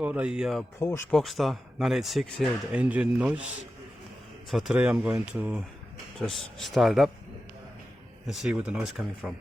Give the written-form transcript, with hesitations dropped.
Got a Porsche Boxster 986 here with the engine noise. So today I'm going to just start it up and see where the noise coming from.